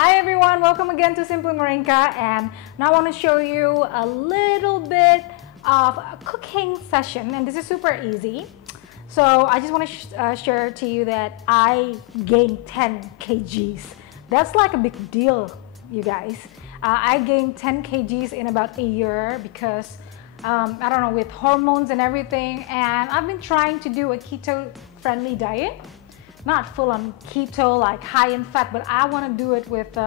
Hi everyone, welcome again to Simply Marinka, and now I want to show you a little bit of a cooking session, and this is super easy. So I just want to share to you that I gained 10 kgs. That's like a big deal, you guys. I gained 10 kgs in about a year because I don't know, with hormones and everything, and I've been trying to do a keto friendly diet. Not full on keto, like high in fat, but I want to do it with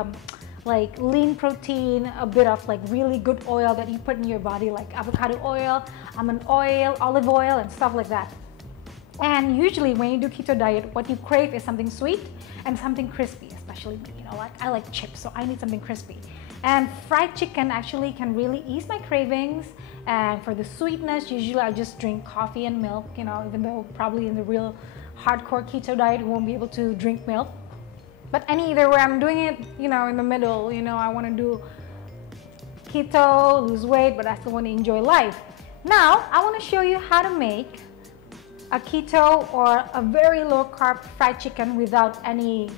like lean protein, a bit of like really good oil that you put in your body, like avocado oil, almond oil, olive oil, and stuff like that. And usually when you do keto diet, what you crave is something sweet and something crispy, especially me, you know, like I like chips, so I need something crispy. And fried chicken actually can really ease my cravings. And for the sweetness, usually I just drink coffee and milk, you know, even though probably in the real hardcore keto diet you won't be able to drink milk. But either way, I'm doing it, you know, in the middle. You know, I want to do keto, lose weight, but I still want to enjoy life. Now I want to show you how to make a keto or a very low carb fried chicken without any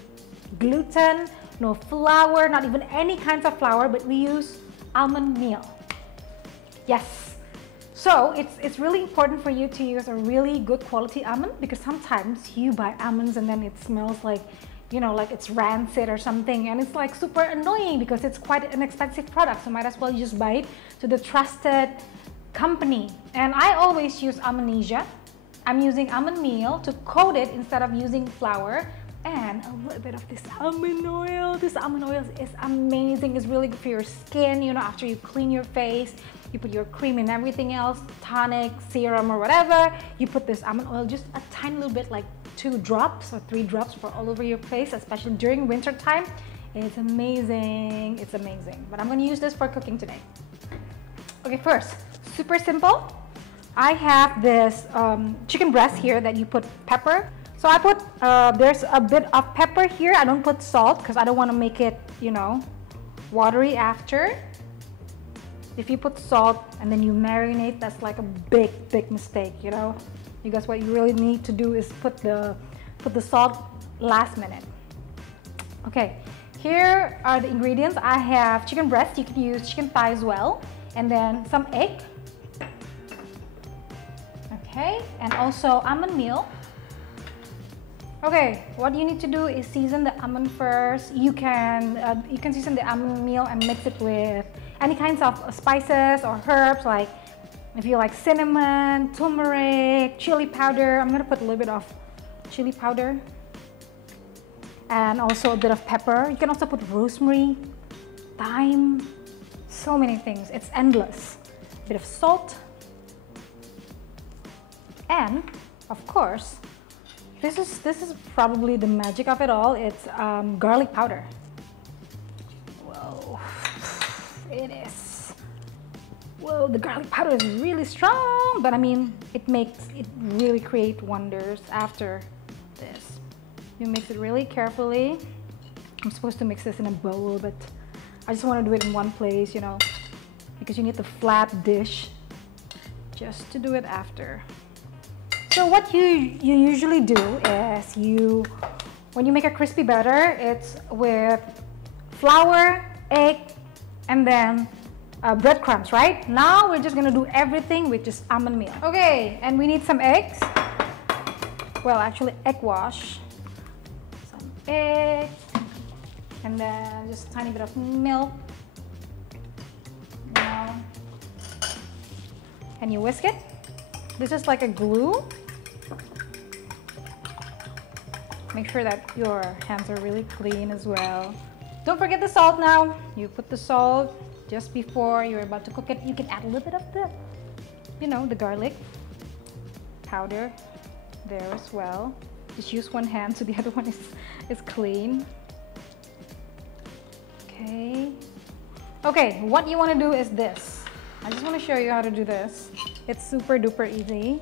gluten, no flour, not even any kinds of flour, but we use almond meal. Yes. So it's really important for you to use a really good quality almond, because sometimes you buy almonds and then it smells like, you know, like it's rancid or something, and it's like super annoying because it's quite an expensive product. So might as well you just buy it to the trusted company. And I always use Almondesia. I'm using almond meal to coat it instead of using flour, and a little bit of this almond oil. This almond oil is amazing. It's really good for your skin, you know, after you clean your face, you put your cream and everything else, tonic, serum or whatever, you put this almond oil, just a tiny little bit, like 2 drops or 3 drops for all over your face, especially during winter time. It's amazing, it's amazing. But I'm gonna use this for cooking today. Okay, first, super simple. I have this chicken breast here that you put pepper. So I put, there's a bit of pepper here. I don't put salt because I don't want to make it, you know, watery after. If you put salt and then you marinate, that's like a big mistake, you know. You guys, what you really need to do is put the salt last minute. Okay, here are the ingredients. I have chicken breast. You can use chicken thigh as well, and then some egg. Okay, and also almond meal. Okay, what you need to do is season the almond first. You can season the almond meal and mix it with any kinds of spices or herbs, like if you like cinnamon, turmeric, chili powder. I'm gonna put a little bit of chili powder and also a bit of pepper. You can also put rosemary, thyme, so many things. It's endless. A bit of salt, and of course, this is probably the magic of it all. It's garlic powder. Whoa, it is. Whoa, the garlic powder is really strong, but I mean, it really create wonders after this. You mix it really carefully. I'm supposed to mix this in a bowl, but I just want to do it in one place, you know, because you need the flat dish just to do it after. So what you usually do is when you make a crispy batter, it's with flour, egg, and then breadcrumbs, right? Now we're just gonna do everything with just almond meal. Okay, and we need some eggs. Well, actually egg wash. Some egg, and then just a tiny bit of milk. Now, and you whisk it. This is like a glue. Make sure that your hands are really clean as well. Don't forget the salt now. You put the salt just before you're about to cook it. You can add a little bit of the, you know, the garlic powder there as well. Just use one hand so the other one is clean. Okay. Okay, what you want to do is this. I just want to show you how to do this. It's super duper easy.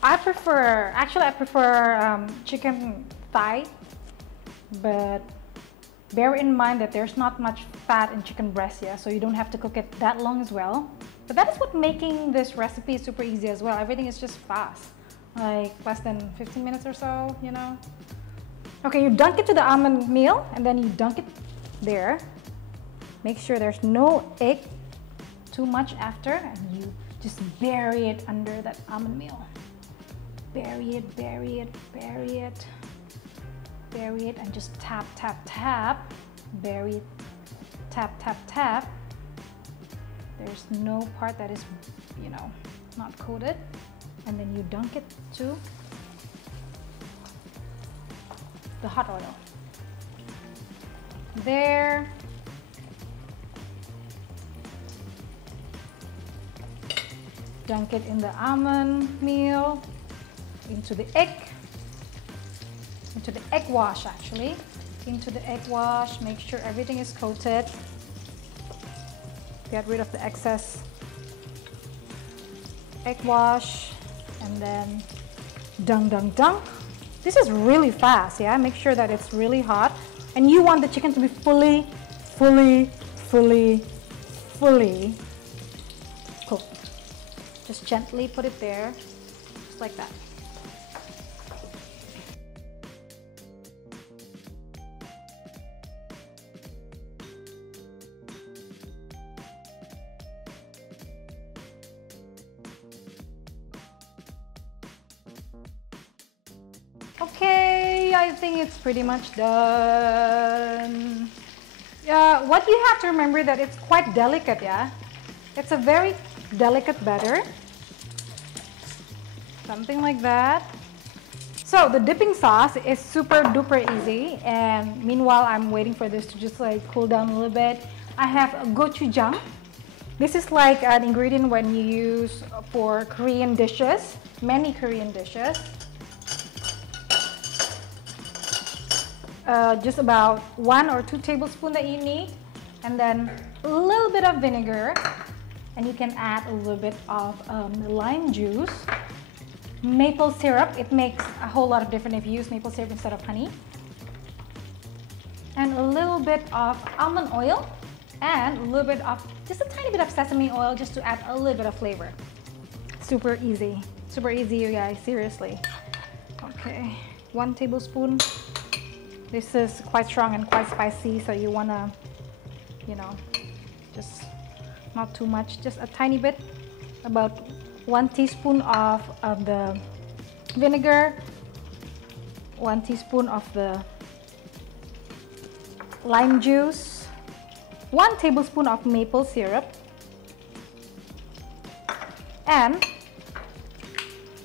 I prefer chicken thigh, but bear in mind that there's not much fat in chicken breast, yeah, so you don't have to cook it that long as well. But that is what making this recipe is super easy as well. Everything is just fast, like less than 15 minutes or so, you know. Okay, you dunk it to the almond meal and then you dunk it there. Make sure there's no egg too much after, and you just bury it under that almond meal. Bury it, bury it, bury it, bury it, and just tap, tap, tap. Bury it, tap, tap, tap. There's no part that is, you know, not coated. And then you dunk it to the hot oil. There. Dunk it in the almond meal, into the egg wash actually. Into the egg wash, make sure everything is coated. Get rid of the excess egg wash, and then dunk, dunk, dunk. This is really fast, yeah? Make sure that it's really hot. And you want the chicken to be fully cooked. Just gently put it there, just like that. Okay, I think it's pretty much done. What you have to remember that it's quite delicate, yeah? It's a very delicate batter. Something like that. So the dipping sauce is super duper easy, and meanwhile I'm waiting for this to just like cool down a little bit. I have gochujang. This is like an ingredient when you use for Korean dishes, many Korean dishes. Just about 1 or 2 tablespoons that you need, and then a little bit of vinegar, and you can add a little bit of lime juice, maple syrup. It makes a whole lot of difference if you use maple syrup instead of honey, and a little bit of almond oil, and a little bit of, just a tiny bit of sesame oil, just to add a little bit of flavor. Super easy, you guys, seriously. Okay, 1 tablespoon. This is quite strong and quite spicy, so you wanna, you know, just not too much, just a tiny bit. About 1 teaspoon of the vinegar, 1 teaspoon of the lime juice, 1 tablespoon of maple syrup, and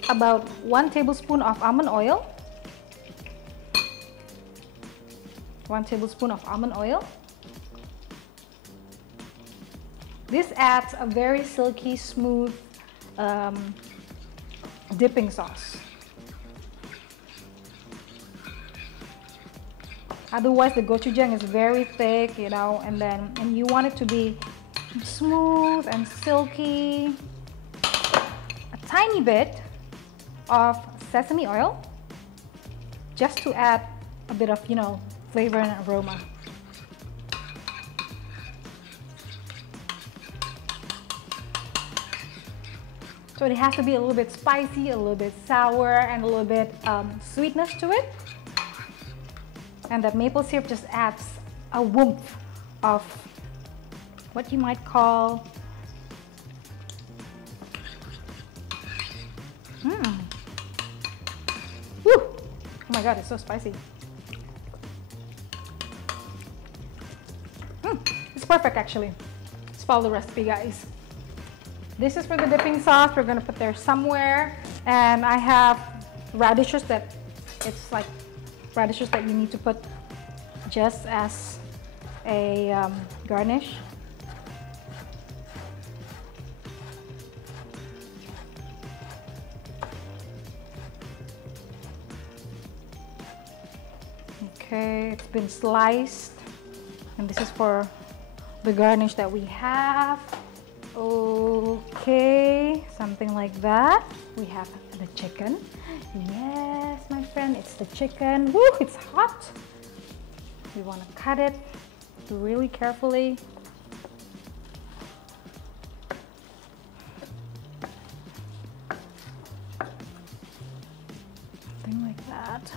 about 1 tablespoon of almond oil. 1 tablespoon of almond oil. This adds a very silky smooth dipping sauce. Otherwise the gochujang is very thick, you know, and you want it to be smooth and silky. A tiny bit of sesame oil, just to add a bit of, you know, flavor and aroma. So it has to be a little bit spicy, a little bit sour, and a little bit sweetness to it. And that maple syrup just adds a warmth of what you might call Woo! Oh my god, it's so spicy. It's perfect actually. Let's follow the recipe, guys. This is for the dipping sauce. We're gonna put there somewhere, and I have radishes that it's like radishes that you need to put just as a garnish. Okay, it's been sliced, and this is for the garnish that we have. Okay, something like that. We have the chicken. Yes, my friend, it's the chicken. Woo, it's hot. We want to cut it really carefully. Something like that.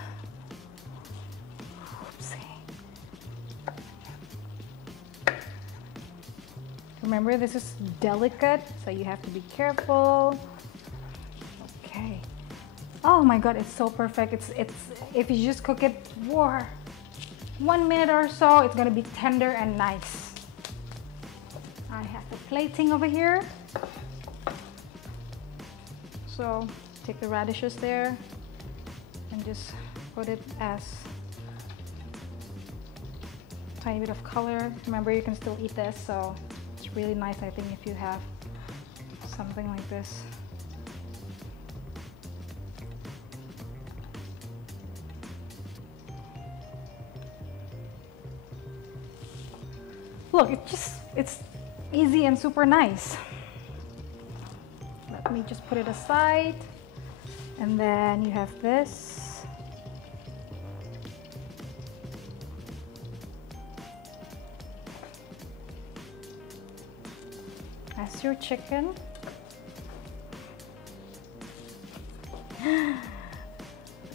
Remember, this is delicate, so you have to be careful. Okay. Oh my God, it's so perfect. It's if you just cook it for 1 minute or so, it's gonna be tender and nice. I have the plating over here. So take the radishes there and just put it as a tiny bit of color. Remember, you can still eat this, so it's really nice, I think, if you have something like this. Look, it's easy and super nice. Let me just put it aside. And then you have this. That's your chicken.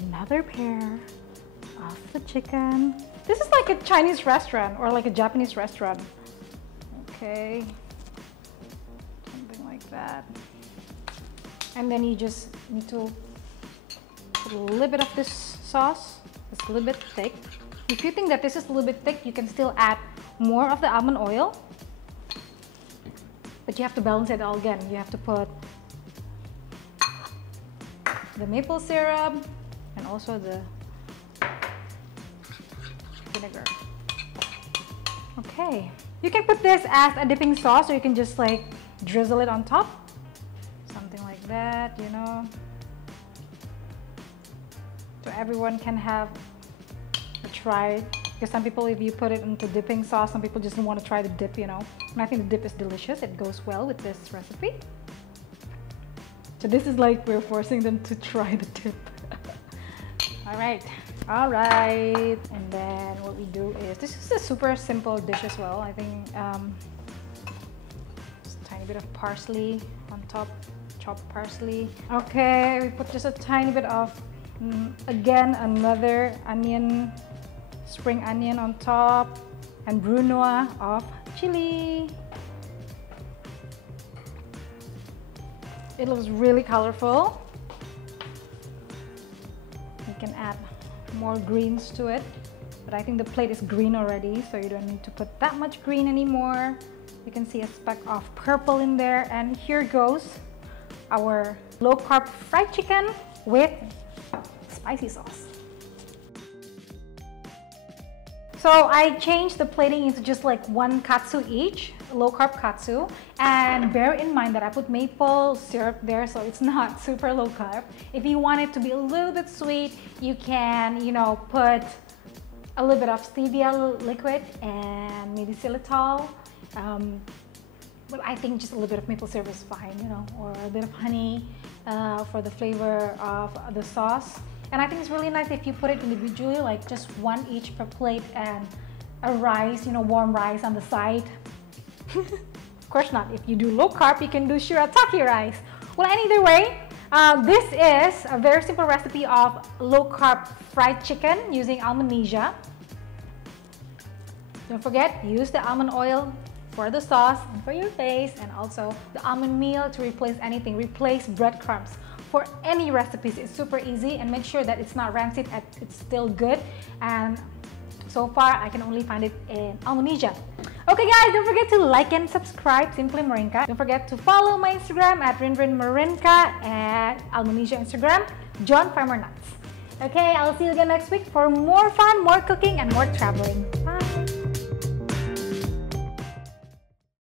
Another pair of the chicken. This is like a Chinese restaurant or like a Japanese restaurant. Okay, something like that. And then you just need to put a little bit of this sauce. It's a little bit thick. If you think that this is a little bit thick, you can still add more of the almond oil. But you have to balance it all again. You have to put the maple syrup and also the vinegar. Okay, you can put this as a dipping sauce, or you can just like drizzle it on top, something like that, you know, so everyone can have a try. Because some people, if you put it into dipping sauce, some people just don't want to try the dip, you know. And I think the dip is delicious. It goes well with this recipe. So this is like we're forcing them to try the dip. All right. And then what we do is, this is a super simple dish as well. I think just a tiny bit of parsley on top, chopped parsley. Okay, we put just a tiny bit of, again, another onion, spring onion on top, and brunoise of chili. It looks really colorful. You can add more greens to it, but I think the plate is green already, so you don't need to put that much green anymore. You can see a speck of purple in there, and here goes our low-carb fried chicken with spicy sauce. So I changed the plating into just like 1 katsu each, low-carb katsu, and bear in mind that I put maple syrup there, so it's not super low-carb. If you want it to be a little bit sweet, you can, you know, put a little bit of stevia liquid and maybe xylitol. But I think just a little bit of maple syrup is fine, you know, or a bit of honey for the flavor of the sauce. And I think it's really nice if you put it individually, like just 1 each per plate, and a rice, you know, warm rice on the side. Of course not. If you do low carb, you can do shirataki rice. Well, either way, this is a very simple recipe of low carb fried chicken using Almondnesia. Don't forget, use the almond oil for the sauce and for your face, and also the almond meal to replace anything. Replace breadcrumbs for any recipes. It's super easy, and make sure that it's not rancid, it's still good. And so far, I can only find it in Almondnesia. Okay guys, don't forget to like and subscribe, Simply Marinka. Don't forget to follow my Instagram at Marinka, and Almondnesia Instagram, John Farmer Nuts. Okay, I'll see you again next week for more fun, more cooking, and more traveling.